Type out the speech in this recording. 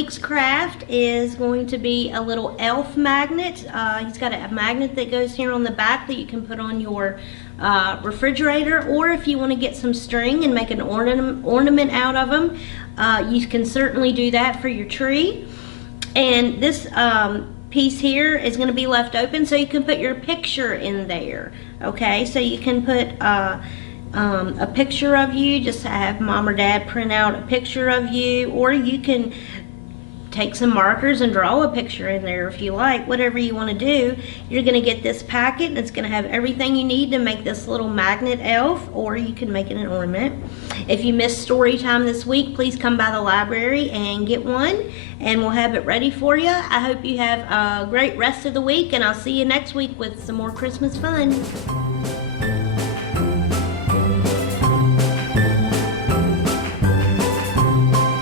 week's craft is going to be a little elf magnet. He's got a magnet that goes here on the back that you can put on your refrigerator, or if you want to get some string and make an ornament out of them, you can certainly do that for your tree. And this piece here is going to be left open so you can put your picture in there. Okay, so you can put a picture of you, just have mom or dad print out a picture of you, or you can take some markers and draw a picture in there if you like. Whatever you want to do. You're going to get this packet and it's going to have everything you need to make this little magnet elf, or you can make it an ornament. If you missed story time this week, please come by the library and get one, and we'll have it ready for you. I hope you have a great rest of the week, and I'll see you next week with some more Christmas fun.